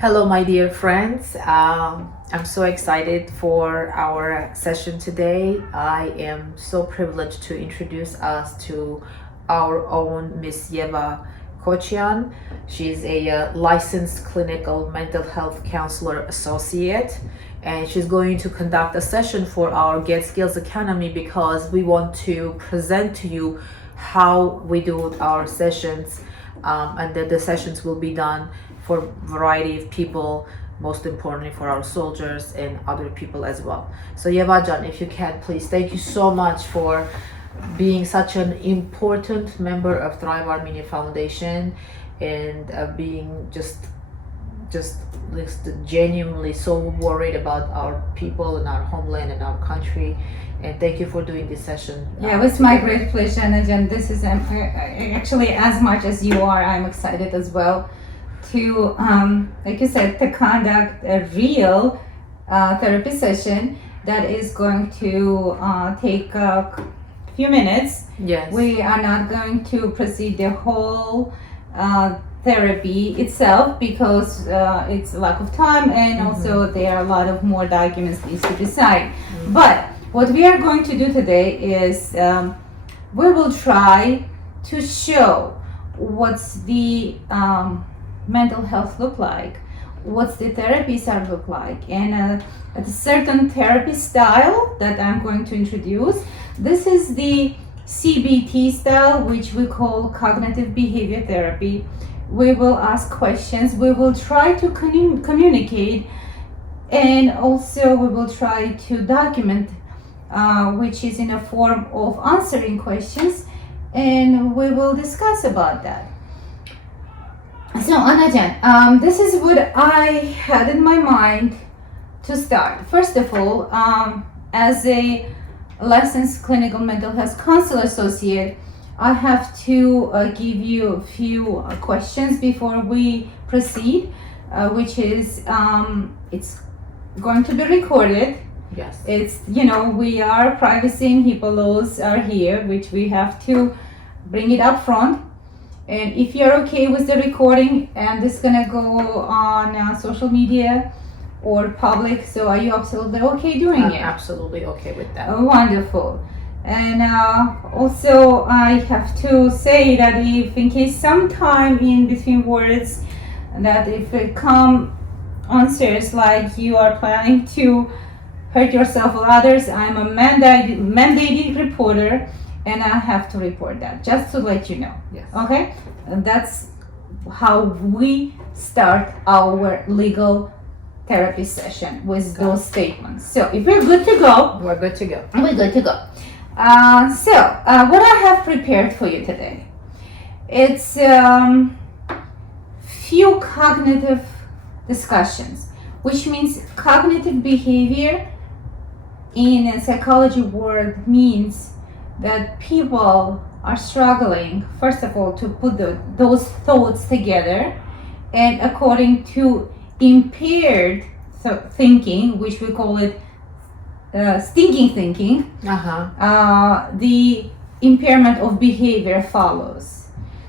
Hello, my dear friends. I'm so excited for our session today. I am so privileged to introduce us to our own Miss Yeva Kochian. She's a licensed clinical mental health counselor associate, and she's going to conduct a session for our Get Skills Academy because we want to present to you how we do our sessions, and that the sessions will be done for a variety of people, most importantly for our soldiers and other people as well. So Yevajan, if you can, please, thank you so much for being such an important member of Thrive Armenia Foundation and being just genuinely so worried about our people and our homeland and our country. And thank you for doing this session. Yeah, it was my great pleasure, Anajan. This is actually as much as you are, I'm excited as well to, like you said, to conduct a real therapy session that is going to take a few minutes. Yes. We are not going to proceed the whole therapy itself because it's a lack of time, and also there are a lot of more documents needs to be signed. But what we are going to do today is we will try to show what's the mental health look like, what's the therapies are look like, and a certain therapy style that I'm going to introduce. This is the CBT style, which we call cognitive behavior therapy. We will ask questions, we will try to communicate, and also we will try to document, which is in a form of answering questions, and we will discuss about that. So Anajan, this is what I had in my mind to start. First of all, as a licensed clinical mental health counselor associate, I have to give you a few questions before we proceed, which is it's going to be recorded. Yes. It's, we are privacy and HIPAA laws are here, which we have to bring it up front. And if you're okay with the recording, and this is gonna go on social media or public, so are you absolutely okay doing it? Absolutely okay with that. Oh, wonderful. And also I have to say that if in case sometime in between words that if it come answers like you are planning to hurt yourself or others, I'm a mandated reporter, and I have to report that, just to let you know. Yes. Okay? And that's how we start our legal therapy session, with those statements. So if we're good to go, We're good to go. we're good to go. What I have prepared for you today, it's few cognitive discussions, which means cognitive behavior in a psychology word means that people are struggling, first of all, to put those thoughts together, and according to impaired thinking, which we call it stinking thinking, the impairment of behavior follows.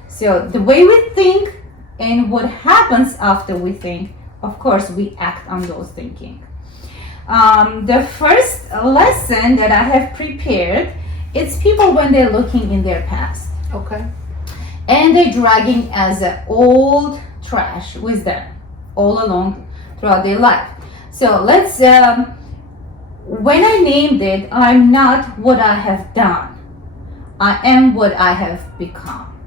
So the way we think and what happens after we think, of course, we act on those thinking. The first lesson that I have prepared, it's people when they're looking in their past. Okay. And they're dragging as an old trash with them all along throughout their life. So let's, when I named it, I'm not what I have done. I am what I have become.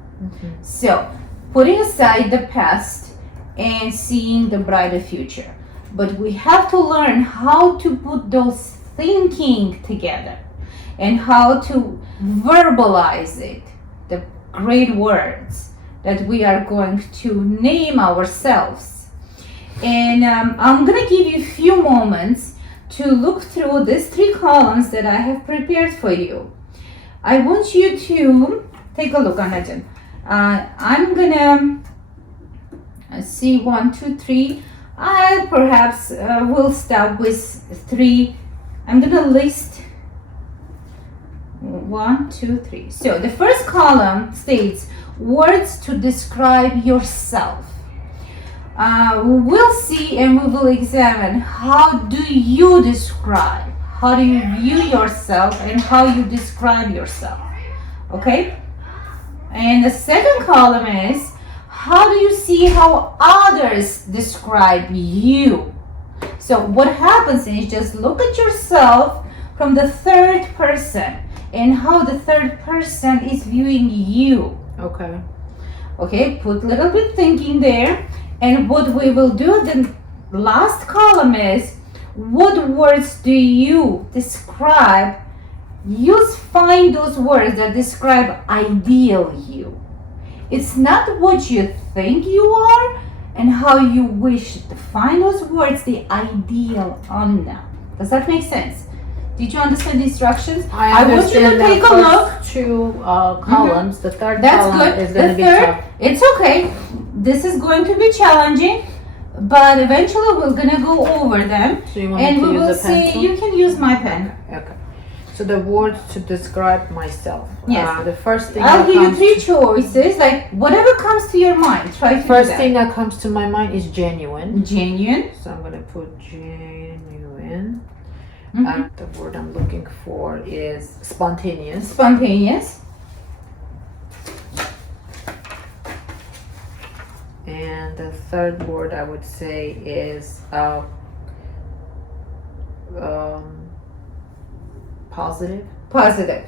So putting aside the past and seeing the brighter future. But we have to learn how to put those thinking together and how to verbalize it, the great words that we are going to name ourselves. And I'm going to give you a few moments to look through these 3 columns that I have prepared for you. I want you to take a look on it. I'm going to see 1, 2, 3. I perhaps will start with 3. I'm going to list 1, 2, 3. So the first column states words to describe yourself. we'll see and we will examine how do you describe, how do you view yourself and how you describe yourself. Okay? And the second column is how do you see how others describe you? So what happens is just look at yourself from the third person and how the third person is viewing you. Okay. Okay, put a little bit thinking there. And what we will do, the last column is what words do you describe? Find those words that describe ideal you. It's not what you think you are and how you wish to find those words, the ideal on them. Does that make sense? Did you understand the instructions? I understand. want you to take a look. Two columns. The third That's column good. is going to The be third, tough. it's okay. This is going to be challenging, but eventually we're gonna go over them, So you want and me we to will use a see. pencil? You can use my pen. Okay. So the words to describe myself. Yes. The first thing I'll that give you comes three choices, like whatever comes to your mind. Try to do first that. thing that comes to my mind is genuine. Genuine. So I'm gonna put genuine. Mhm. The word I'm looking for is spontaneous. Spontaneous. And the third word I would say is positive. Positive.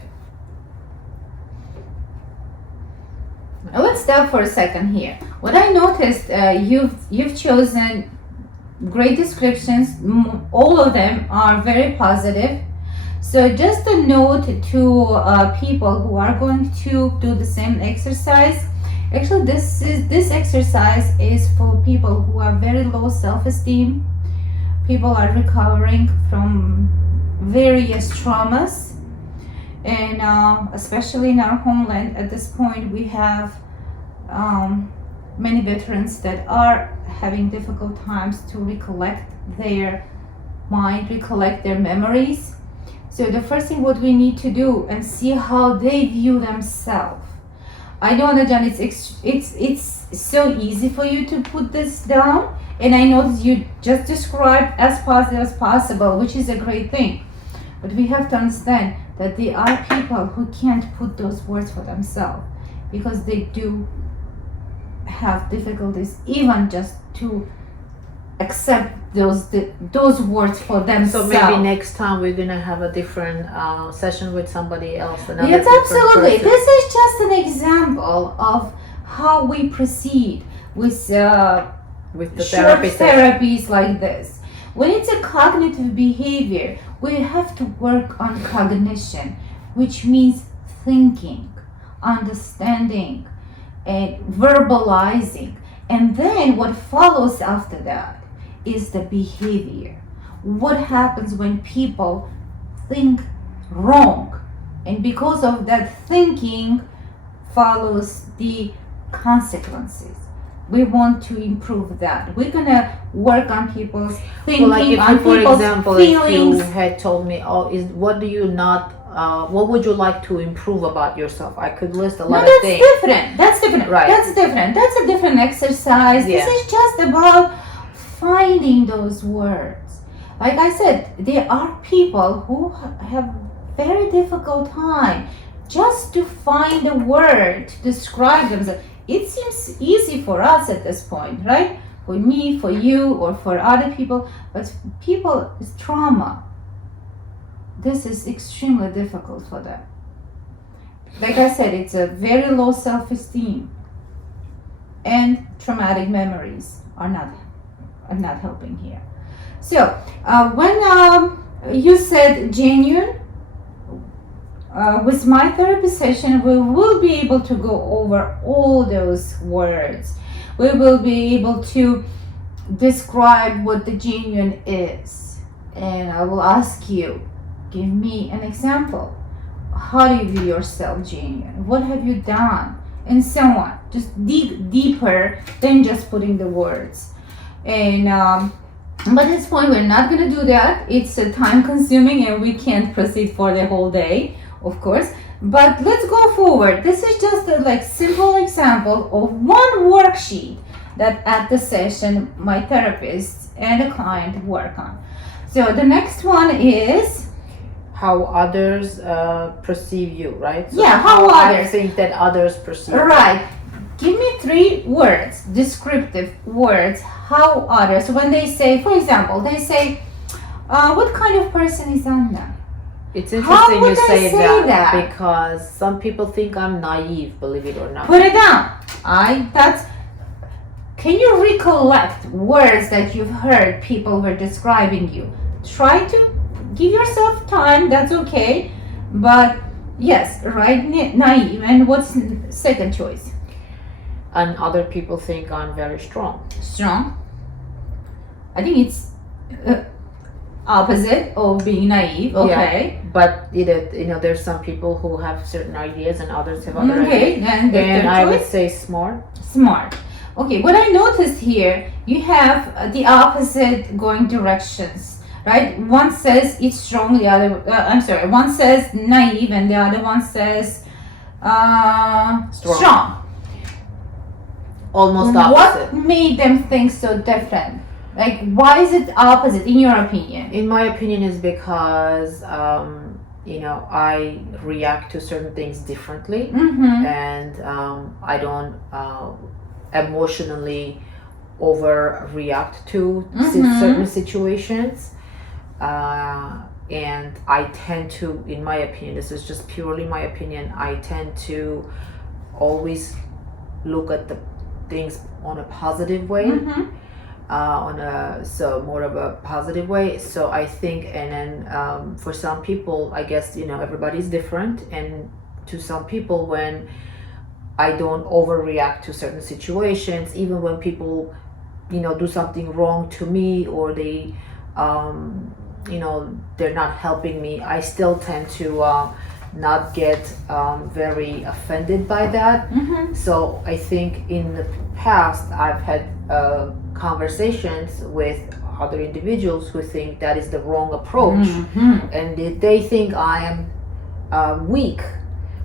Now let's stop for a second here. What I noticed, you've chosen great descriptions. All of them are very positive. So just a note to people who are going to do the same exercise. Actually, this exercise is for people who have very low self-esteem. People are recovering from various traumas, and especially in our homeland at this point, we have many veterans that are having difficult times to recollect their mind, recollect their memories. So the first thing what we need to do and see how they view themselves. I know that John, it's so easy for you to put this down, and I know that you just described as positive as possible, which is a great thing. But we have to understand that there are people who can't put those words for themselves because they do have difficulties even just to accept those words for themselves. So maybe next time we're gonna have a different session with somebody else. Yes, absolutely. This is just an example of how we proceed with the short therapy therapies like this. When it's a cognitive behavior, we have to work on cognition, which means thinking, understanding, and verbalizing. And then what follows after that is the behavior. What happens when people think wrong? And because of that thinking follows the consequences. We want to improve that. We're gonna work on people's thinking, well, like on if, for people's example, feelings. if you had told me, what do you not, what would you like to improve about yourself? I could list a lot of things. That's different. Right. That's different. That's a different exercise. Yeah. This is just about finding those words. Like I said, there are people who have very difficult time just to find a word to describe themselves. It seems easy for us at this point, right? For me, for you, or for other people, but people with trauma, this is extremely difficult for them. Like I said, it's a very low self-esteem, and traumatic memories are not helping here. So when you said genuine, with my therapy session, we will be able to go over all those words. We will be able to describe what the genuine is. And I will ask you, give me an example. How do you view yourself genuine? What have you done? And so on. Just dig deeper than just putting the words. And but at this point, we're not going to do that. It's time consuming and we can't proceed for the whole day, of course. But let's go forward. This is just a simple example of one worksheet that at the session my therapist and the client work on. So the next one is how others perceive you, right? So Yeah, how I others. think that others perceive you. right. Give me 3 words, descriptive words, how others, when they say, for example, they say, what kind of person is Anna? It's How interesting would you I say say that, that? because some people think I'm naive, believe it or not. Put it down. Can you recollect words that you've heard people were describing you? Try to give yourself time, that's okay. But yes, right, naive. And what's second choice? And other people think I'm very strong. Strong. I think it's opposite of being naive. Okay. But there's some people who have certain ideas and others have other ideas. Okay. And the And third I choice? would say smart. Smart. Okay, what I noticed here, you have the opposite going directions, right? One says it's strong, the other, one says naive, and the other one says strong. Almost opposite. What made them think so different? Like, why is it opposite, in your opinion? In my opinion, is because I react to certain things differently, Mm-hmm. and I don't emotionally overreact to certain situations, and I tend to, in my opinion, this is just purely my opinion, I tend to always look at the things on a positive way. Mm-hmm. So more of a positive way. So I think, and then for some people, I guess everybody's different, and to some people, when I don't overreact to certain situations, even when people do something wrong to me, or they they're not helping me, I still tend to not get very offended by that. Mm-hmm. So I think in the past I've had conversations with other individuals who think that is the wrong approach, Mm-hmm. and they think I am weak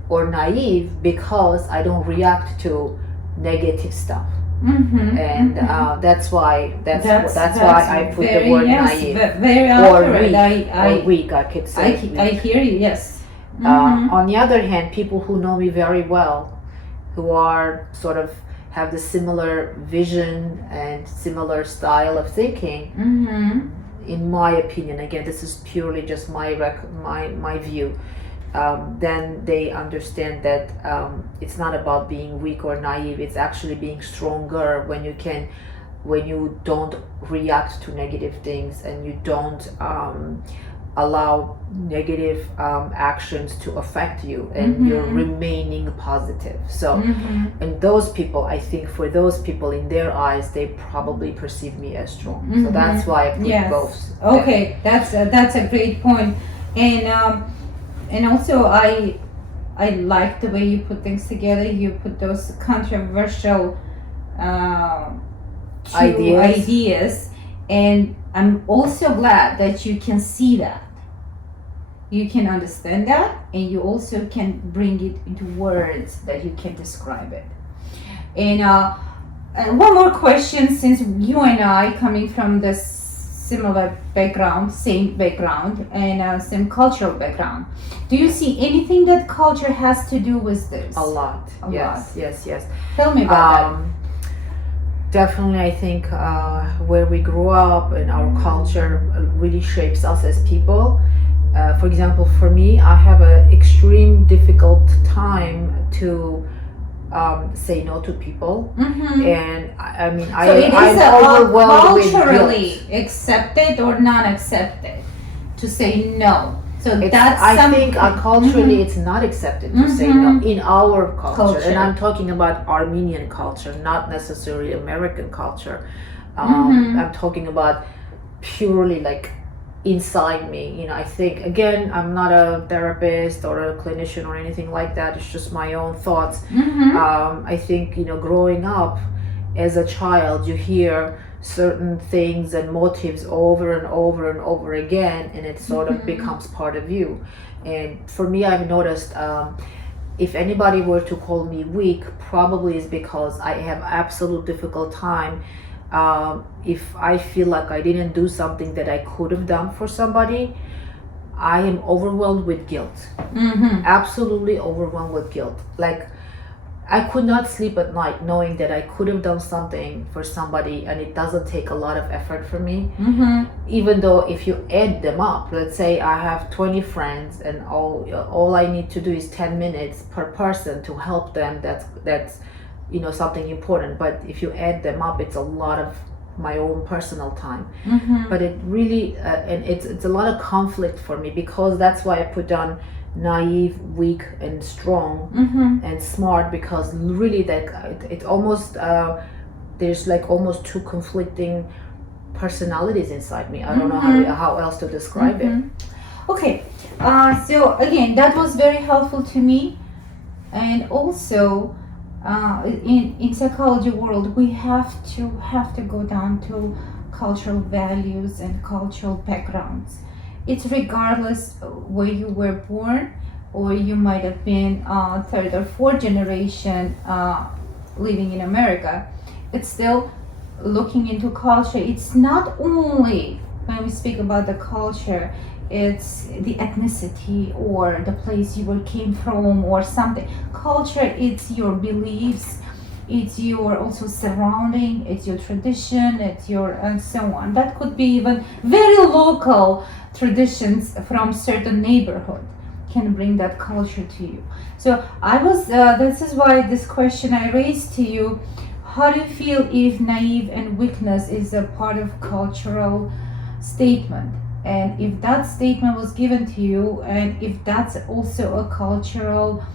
or naive because I don't react to negative stuff. Mm-hmm. And that's why I put the word naive very or accurate. weak, or weak, I could say. I hear you. Yes. Mm-hmm. On the other hand, people who know me very well, who are sort of have the similar vision and similar style of thinking, Mm-hmm. in my opinion, again, this is purely just my view, then they understand that it's not about being weak or naive. It's actually being stronger when you don't react to negative things, and you don't allow negative actions to affect you, and you're remaining positive. So and those people, I think for those people, in their eyes, they probably perceive me as strong. So that's why I put both. Okay, that's a great point. And also I like the way you put things together. You put those controversial ideas, and I'm also glad that you can see that. You can understand that, and you also can bring it into words that you can describe it. And one more question, since you and I coming from this similar background, same background, and same cultural background, do you see anything that culture has to do with this? A lot. Yes. Tell me about that. Definitely, I think where we grew up and our culture really shapes us as people. For example, for me, I have an extreme difficult time to say no to people, and I mean, So I'm overwhelmed with guilt. culturally accepted or non-accepted to say no. So I think culturally it's not accepted to say no in our culture, and I'm talking about Armenian culture, not necessarily American culture. I'm talking about purely like inside me. I think, again, I'm not a therapist or a clinician or anything like that. It's just my own thoughts. I think, growing up as a child, you hear certain things and motives over and over and over again, and it sort of becomes part of you. And for me, I've noticed if anybody were to call me weak, probably is because I have absolute difficult time. If I feel like I didn't do something that I could have done for somebody, I am overwhelmed with guilt. Absolutely overwhelmed with guilt. Like, I could not sleep at night knowing that I could have done something for somebody, and it doesn't take a lot of effort for me. Even though if you add them up, let's say I have 20 friends and all I need to do is 10 minutes per person to help them, that's something important. But if you add them up, it's a lot of my own personal time. But it really and it's a lot of conflict for me, because that's why I put down naive, weak, and strong and smart, because really that it almost there's like almost two conflicting personalities inside me. I don't know how else to describe it. Okay, so again, that was very helpful to me. And also in psychology world, we have to go down to cultural values and cultural backgrounds. It's regardless where you were born, or you might have been third or fourth generation living in America. It's still looking into culture. It's not only when we speak about the culture, it's the ethnicity or the place you came from or something. Culture, it's your beliefs, it's your also surrounding, it's your tradition, it's your and so on. That could be even very local traditions from certain neighborhood can bring that culture to you. So I was this is why this question I raised to you: how do you feel if naive and weakness is a part of cultural statement? And if that statement was given to you, and if that's also a cultural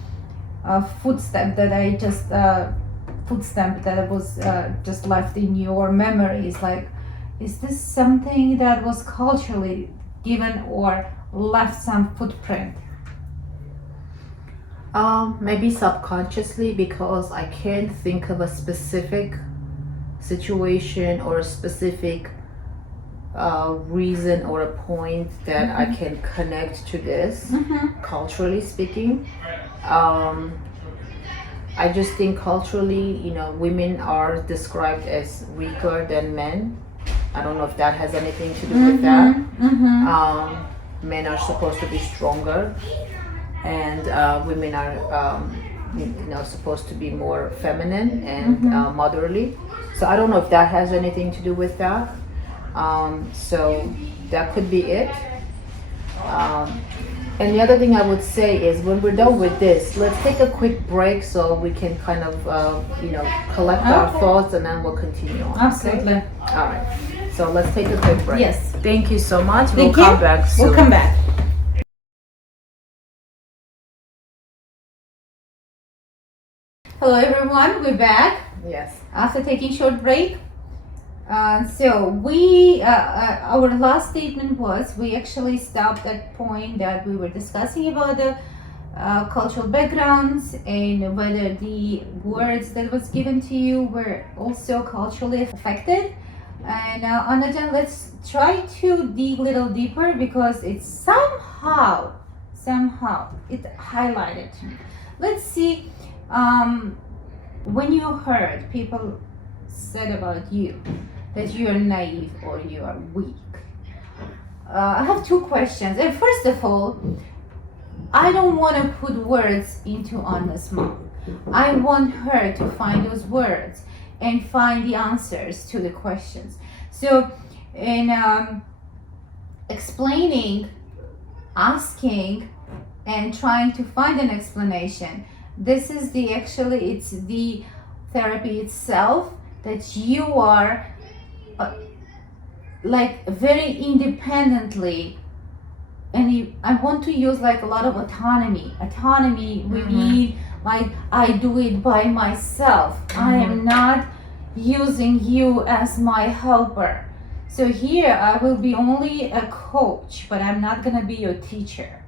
footstep that I just footstep that was just left in your memories, like, is this something that was culturally given or left some footprint? Maybe subconsciously, because I can't think of a specific situation or a specific reason or a point that I can connect to this, culturally speaking. I just think culturally, women are described as weaker than men. I don't know if that has anything to do with that. Men are supposed to be stronger, and women are, supposed to be more feminine and motherly. So I don't know if that has anything to do with that. So that could be it. And the other thing I would say is, when we're done with this, let's take a quick break so we can kind of, collect our thoughts, and then we'll continue on. Absolutely. Okay? All right. So let's take a quick break. Yes. Thank you so much. Thank We'll you. come back soon. We'll come back. Hello everyone, we're back Yes. after taking short break. So we, our last statement was, we actually stopped at point that we were discussing about the cultural backgrounds and whether the words that was given to you were also culturally affected. And Anajan, let's try to dig a little deeper, because it's somehow it highlighted to me. Let's see, when you heard people said about you that you are naive or you are weak. I have two questions. And first of all, I don't want to put words into Anna's mouth. I want her to find those words and find the answers to the questions. So, in explaining, asking, and trying to find an explanation, this is it's the therapy itself, that you are like very independently, and I want to use like a lot of autonomy. We mean like, I do it by myself. I am not using you as my helper. So here I will be only a coach, but I'm not gonna be your teacher.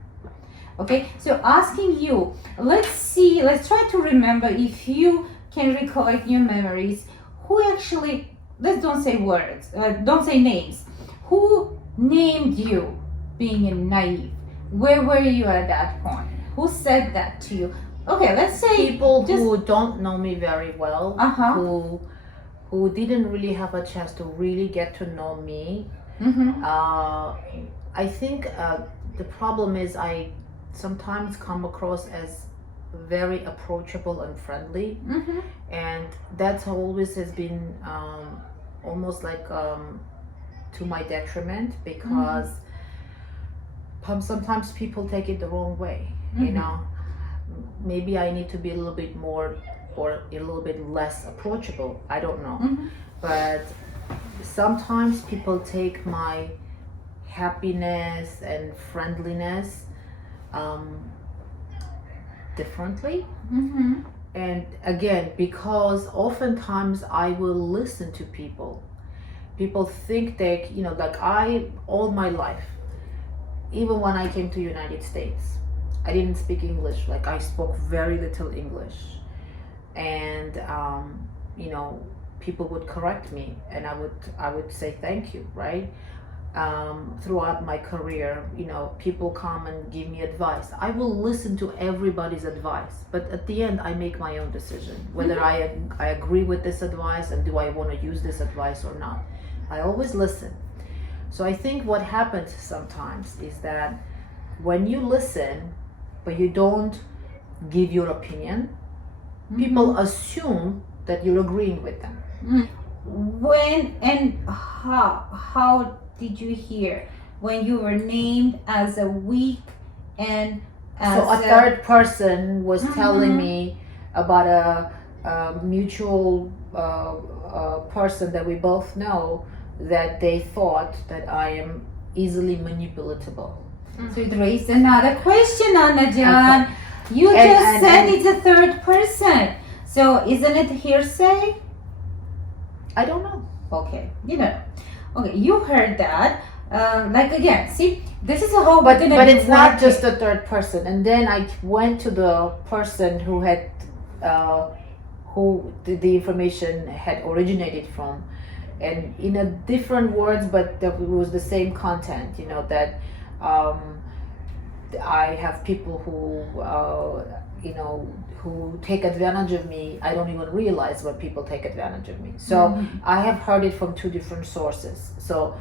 Okay, so asking you, let's try to remember, if you can recollect your memories, who actually, let's don't say words, don't say names. Who named you being naive? Where were you at that point? Who said that to you? Okay, let's say people just who don't know me very well, uh-huh. who didn't really have a chance to really get to know me. Mm-hmm. I think the problem is I sometimes come across as very approachable and friendly, Mm-hmm. and that's always has been almost like to my detriment, because sometimes people take it the wrong way. You know, maybe I need to be a little bit more or a little bit less approachable. I don't know, but sometimes people take my happiness and friendliness differently. Mm-hmm. And again, because oftentimes I will listen to people think they, you know, like I, all my life, even when I came to United States, I didn't speak English. Like I spoke very little English, and you know, people would correct me, and I would say thank you, right? Throughout my career, you know, people come and give me advice. I will listen to everybody's advice, but at the end, I make my own decision whether I agree with this advice and do I want to use this advice or not. I always listen. So I think what happens sometimes is that when you listen, but you don't give your opinion, people assume that you're agreeing with them. When and how did you hear when you were named as a weak and as So a third person was telling me about a mutual person that we both know, that they thought that I am easily manipulatable. So it raised another question, Anna John. You just said it's a third person. So isn't it hearsay? I don't know. Okay, you know. Okay, you heard that. Like again, see, this is a whole. But it's not just a third person. And then I went to the person who had, who the information had originated from, and in a different words, but it was the same content. You know that I have people who, you know, who take advantage of me. I don't even realize when people take advantage of me. So I have heard it from two different sources. So,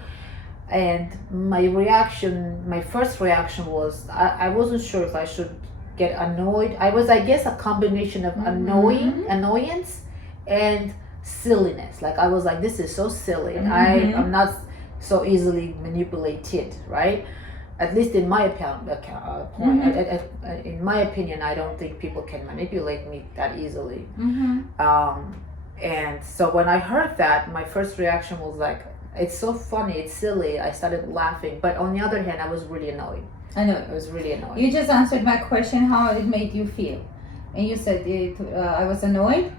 and my first reaction was I wasn't sure if I should get annoyed. I was, I guess, a combination of annoyance and silliness. Like I was like, this is so silly. I'm not so easily manipulated, right? At least in my in my opinion, I don't think people can manipulate me that easily. And so when I heard that, my first reaction was like, it's so funny, it's silly. I started laughing, but on the other hand, I was really annoyed. I know. I was really annoyed. You just answered my question, how it made you feel, and you said I was annoyed,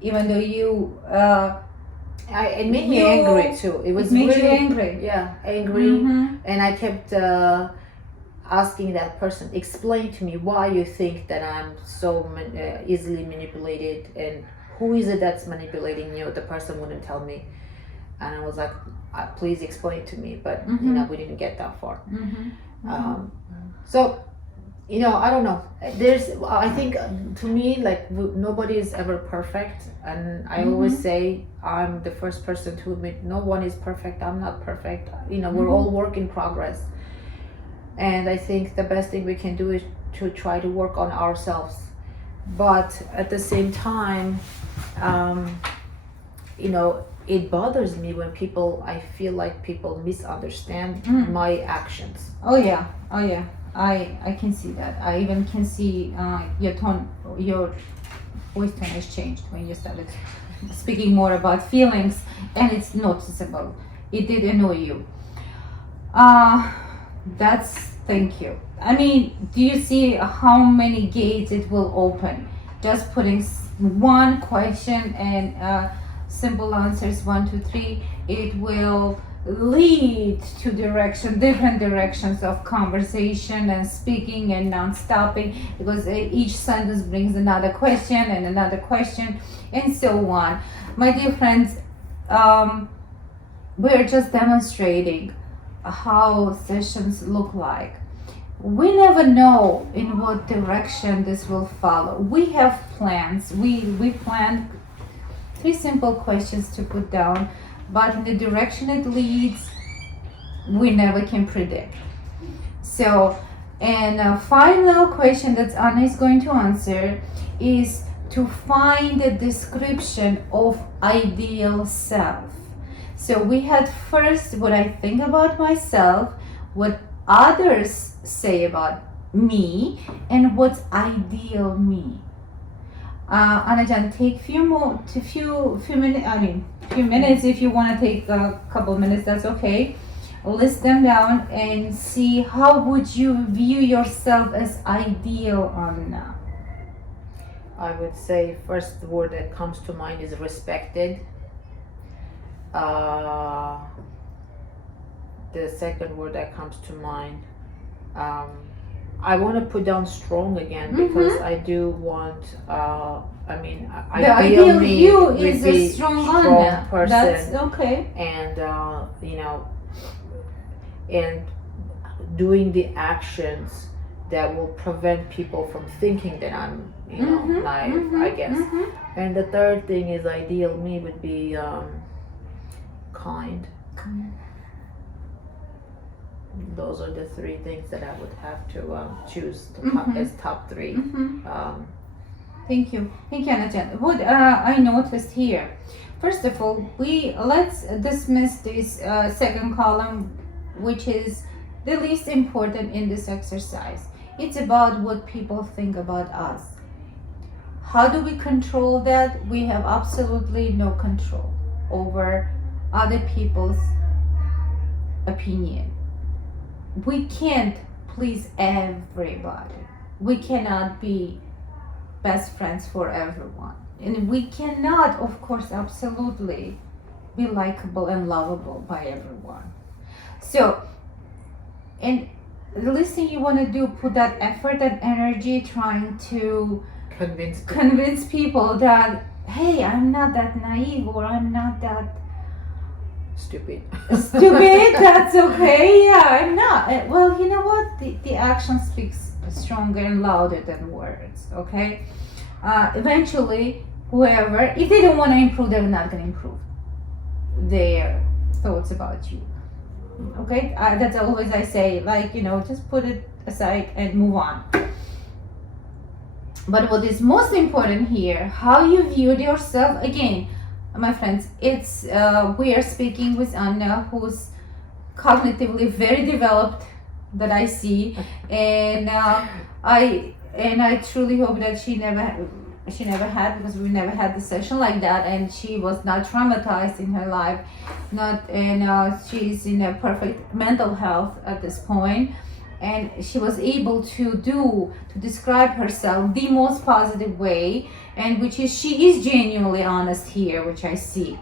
even though you. It made me angry too. It made really, you angry. Yeah, angry. And I kept asking that person, explain to me why you think that I'm so easily manipulated, and who is it that's manipulating you? The person wouldn't tell me, and I was like, please explain to me. But you know, we didn't get that far. So, you know, I don't know. I think to me, like nobody is ever perfect, and I always say I'm the first person to admit no one is perfect. I'm not perfect. You know, we're all work in progress, and I think the best thing we can do is to try to work on ourselves. But at the same time, you know, it bothers me when I feel like people misunderstand my actions. Oh yeah. I can see that. I even can see your tone, your voice tone has changed when you started speaking more about feelings, and it's noticeable. It did annoy you. Thank you. I mean, do you see how many gates it will open? Just putting one question and simple answers 1, 2, 3. It will lead to different directions of conversation and speaking and non-stopping, because each sentence brings another question and another question and so on. My dear friends, we're just demonstrating how sessions look like we never know in what direction this will follow. We have plans. We planned 3 simple questions to put down, but in the direction it leads, we never can predict. So, and a final question that Anna is going to answer is to find a description of ideal self. So we had first what I think about myself, what others say about me, and what's ideal me. Anajan, take few minutes. I mean, few minutes. If you want to take a couple minutes, that's okay. List them down and see how would you view yourself as ideal, Anna. I would say first the word that comes to mind is respected. The second word that comes to mind, I want to put down strong again because I do want. I mean, The ideal me you would is be a strong Anna. person, That's okay. and and doing the actions that will prevent people from thinking that I'm, naive, I guess. And the third thing is ideal me would be kind. Those are the 3 things that I would have to choose as top 3. Thank you, Anajan. What I noticed here, first of all, let's dismiss this second column, which is the least important in this exercise. It's about what people think about us. How do we control that? We have absolutely no control over other people's opinion. We can't please everybody. We cannot be best friends for everyone. And we cannot, of course, absolutely be likable and lovable by everyone. So, and the least thing you want to do, put that effort and energy trying to convince people that, hey, I'm not that naive or I'm not that stupid. That's okay. Yeah, I'm not. Well, you know what? The action speaks stronger and louder than words. Okay. Eventually, whoever, if they don't want to improve, they're not going to improve their thoughts about you. Okay. That's always I say. Like, just put it aside and move on. But what is most important here, how you viewed yourself. Again, my friends, it's we are speaking with Anna, who's cognitively very developed, that I see, and I truly hope that she never had, because we never had the session like that, and she was not traumatized in her life, and she's in a perfect mental health at this point, and she was able to describe herself the most positive way, and she is genuinely honest here, which I see.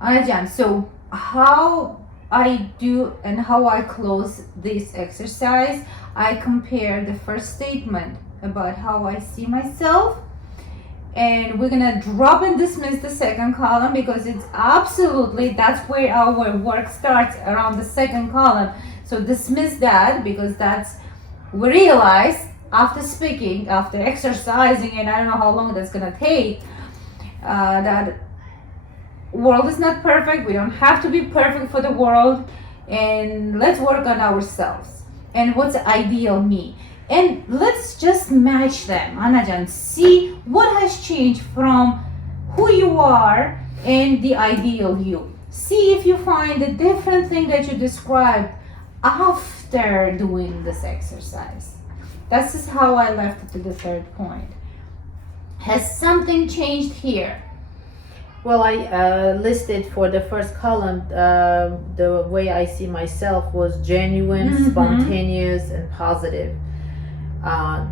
Anajan, so how I do and how I close this exercise, I compare the first statement about how I see myself, and we're gonna drop and dismiss the second column because it's absolutely, that's where our work starts, around the second column. So dismiss that, because we realize after speaking, after exercising, and I don't know how long that's gonna take, that world is not perfect. We don't have to be perfect for the world, and let's work on ourselves and what's ideal me, and let's just match them, Anajan. See what has changed from who you are and the ideal you. See if you find a different thing that you described after doing this exercise. This is how I left it to the third point. Has something changed here? Well, I listed for the first column, the way I see myself was genuine, spontaneous, and positive.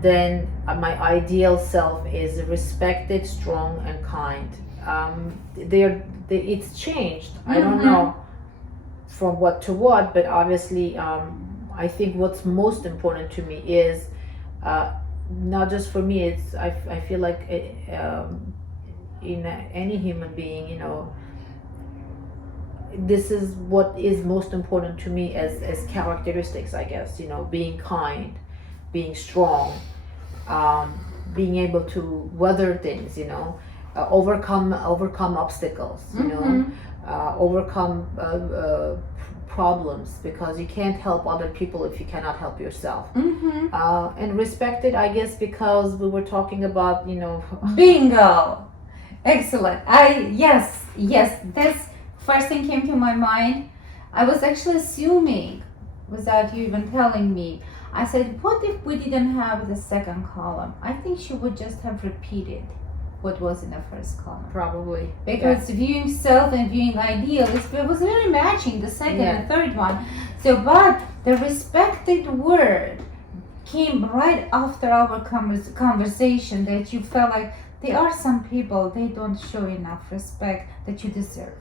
Then my ideal self is respected, strong, and kind. It's changed. I don't know from what to what, but obviously I think what's most important to me is not just for me. It's I feel like in any human being, this is what is most important to me as characteristics, I guess. Being kind, being strong, being able to weather things, overcome obstacles, overcome problems, because you can't help other people if you cannot help yourself. And respected, I guess, because we were talking about, Bingo. Excellent. Yes. This first thing came to my mind. I was actually assuming, without you even telling me. I said, what if we didn't have the second column? I think she would just have repeated what was in the first column. Probably. Because viewing self and viewing ideal, it was very matching, the second and third one. So, but the respected word came right after our conversation, that you felt like there are some people, they don't show enough respect that you deserve.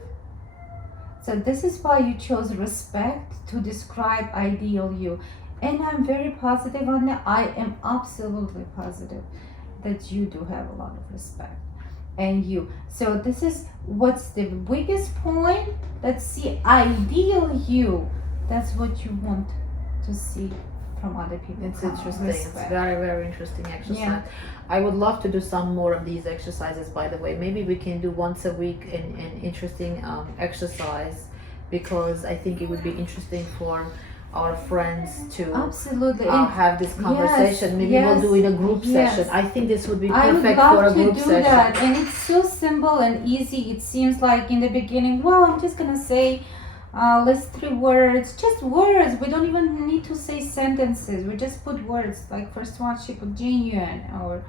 So this is why you chose respect to describe ideal you. And I'm very positive on that. I am absolutely positive that you do have a lot of respect. And you. So this is what's the biggest point. Let's see, ideal you. That's what you want to see from other people. It's interesting. Respect. It's very, very interesting exercise. Yeah. I would love to do some more of these exercises, by the way. Maybe we can do once a week an interesting exercise, because I think it would be interesting for our friends to Absolutely. have this conversation. Maybe we'll do it in a group session. I think this would be perfect I for would a group love to do session. that, and it's so simple and easy. It seems like in the beginning, well, I'm just gonna say list 3 words, just words. We don't even need to say sentences. We just put words. Like first one, she put genuine or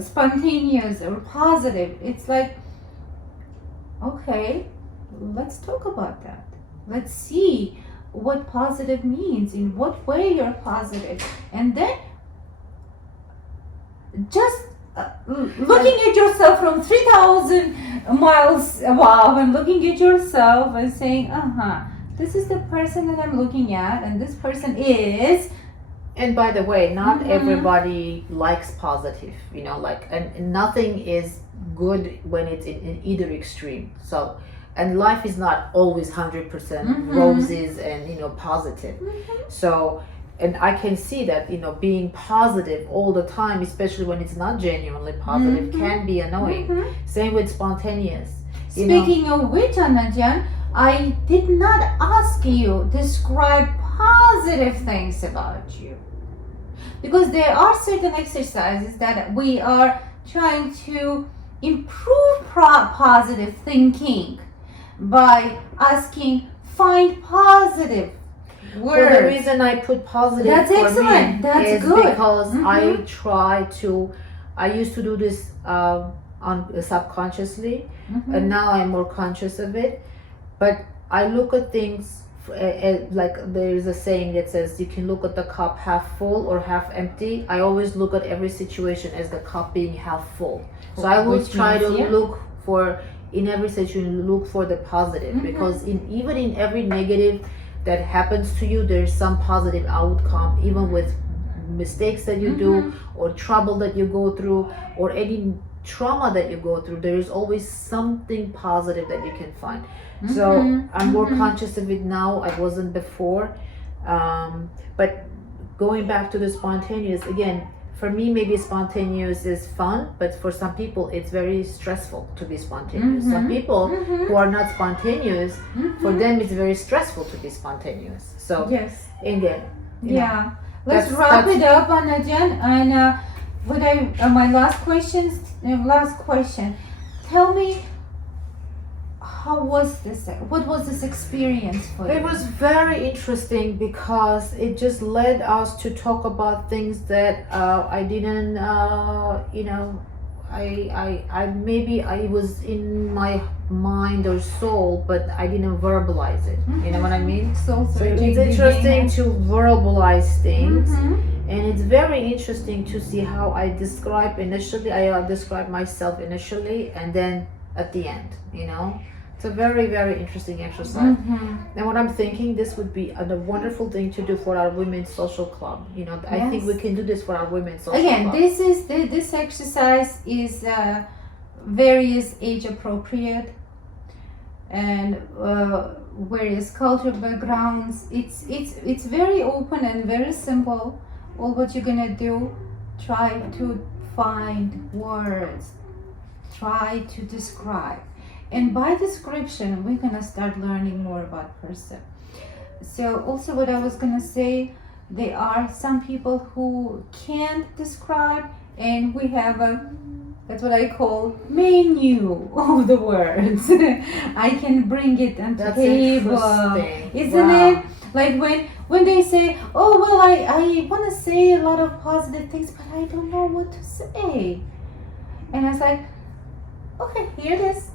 spontaneous or positive. It's like, okay, let's talk about that. Let's see what positive means, in what way you're positive, and then just looking at yourself from 3,000 miles above and looking at yourself and saying, this is the person that I'm looking at, and this person is. And by the way, not everybody likes positive, and nothing is good when it's in either extreme. So, and life is not always 100% roses and, positive. So, and I can see that, being positive all the time, especially when it's not genuinely positive, can be annoying. Same with spontaneous. Speaking of which, Anadjan, I did not ask you describe positive things about you. Because there are certain exercises that we are trying to improve positive thinking by asking, find positive words. Well, the reason I put positive That's for excellent. me That's is good. because I used to do this subconsciously, and now I'm more conscious of it. But I look at things like there's a saying that says you can look at the cup half full or half empty. I always look at every situation as the cup being half full. So I always try to look for, in every situation, look for the positive, because even in every negative that happens to you, there's some positive outcome, even with mistakes that you do, or trouble that you go through, or any trauma that you go through. There is always something positive that you can find. So I'm more conscious of it now. I wasn't before. But going back to the spontaneous, again, for me, maybe spontaneous is fun, but for some people, it's very stressful to be spontaneous. Some people who are not spontaneous, for them, it's very stressful to be spontaneous. So, again, let's wrap it up, Anadjan. And my last question. Tell me, how was this? What was this experience for you? It was very interesting because it just led us to talk about things that I didn't, I was in my mind or soul, but I didn't verbalize it. You know what I mean? So it's interesting to verbalize things. And it's very interesting to see how I describe initially. I describe myself initially, and then at the end, It's a very, very interesting exercise. And what I'm thinking, this would be a wonderful thing to do for our women's social club. I think we can do this for our women's social club. Again, this exercise is various age appropriate. and various cultural backgrounds. It's very open and very simple. All what you're gonna do, try to find words, try to describe, and by description we're gonna start learning more about person. So also what I was gonna say, there are some people who can't describe, and we have a, that's what I call menu of the words. I can bring it on the That's table, interesting. isn't Wow. it? Like when they say, oh well, I want to say a lot of positive things, but I don't know what to say, and I was like, okay, here it is.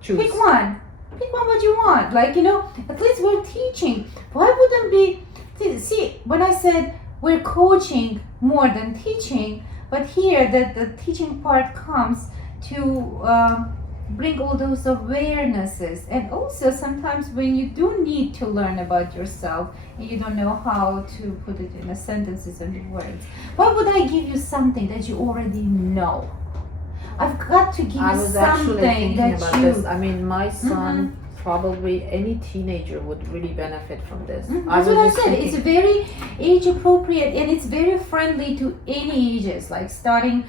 Choose. Pick one what you want. Like, at least we're teaching. Why wouldn't be, see, when I said we're coaching more than teaching, but here that the teaching part comes to bring all those awarenesses. And also sometimes when you do need to learn about yourself and you don't know how to put it in a sentences and words, why would I give you something that you already know? I've got to give I you was actually something thinking that about you. this. I mean, my son, probably any teenager would really benefit from this. That's what I said. It's very age appropriate and it's very friendly to any ages, like starting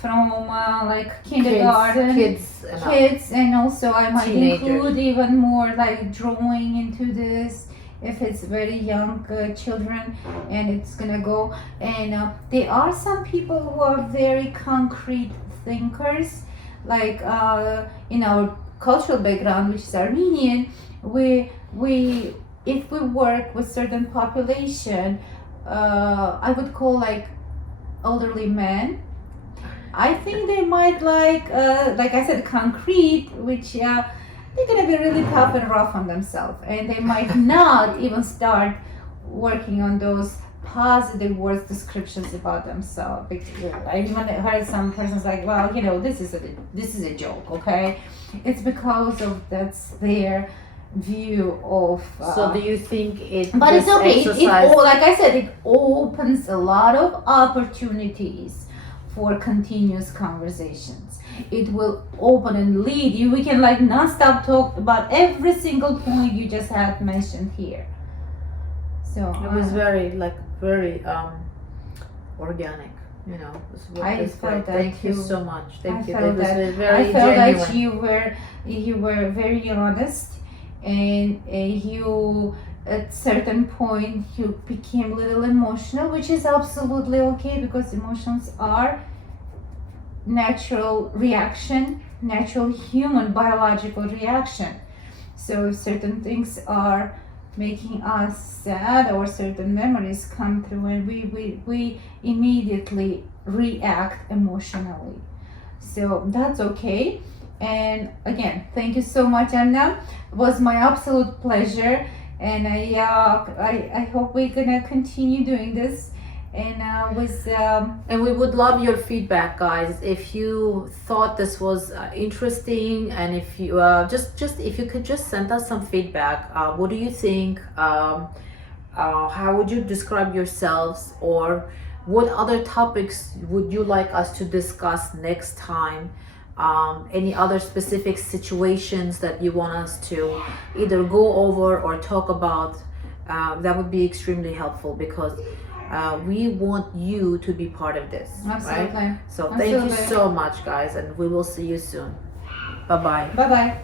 from like kindergarten, kids, and also I might Teenagers. include even more like drawing into this if it's very young children, and it's gonna go. And there are some people who are very concrete thinkers, like in our cultural background, which is Armenian, we if we work with certain population, I would call like elderly men. I think they might like I said, concrete, which they're gonna be really tough and rough on themselves, and they might not even start working on those positive words descriptions about themselves. I even heard some persons like, well, this is a joke, okay? It's because of that's their view of. So do you think it? But it's okay. Exercise... Like I said, it opens a lot of opportunities for continuous conversations. It will open and lead you. We can like non-stop talk about every single point you just had mentioned here. So it was very organic. I felt that Thank you too. so much. Thank you. I felt It was that. very I felt genuine. that you were very honest, and you at certain point you became a little emotional, which is absolutely okay because emotions are natural reaction, natural human biological reaction. So if certain things are making us sad or certain memories come through, and we immediately react emotionally. So that's okay. And again, thank you so much, Anna. It was my absolute pleasure, and I hope we're gonna continue doing this. And and we would love your feedback, guys. If you thought this was interesting, and if you just if you could just send us some feedback. What do you think? How would you describe yourselves, or what other topics would you like us to discuss next time? Any other specific situations that you want us to either go over or talk about? That would be extremely helpful because we want you to be part of this. absolutely. Right? So Absolutely. thank you so much, guys, and we will see you soon. Bye bye. Bye bye.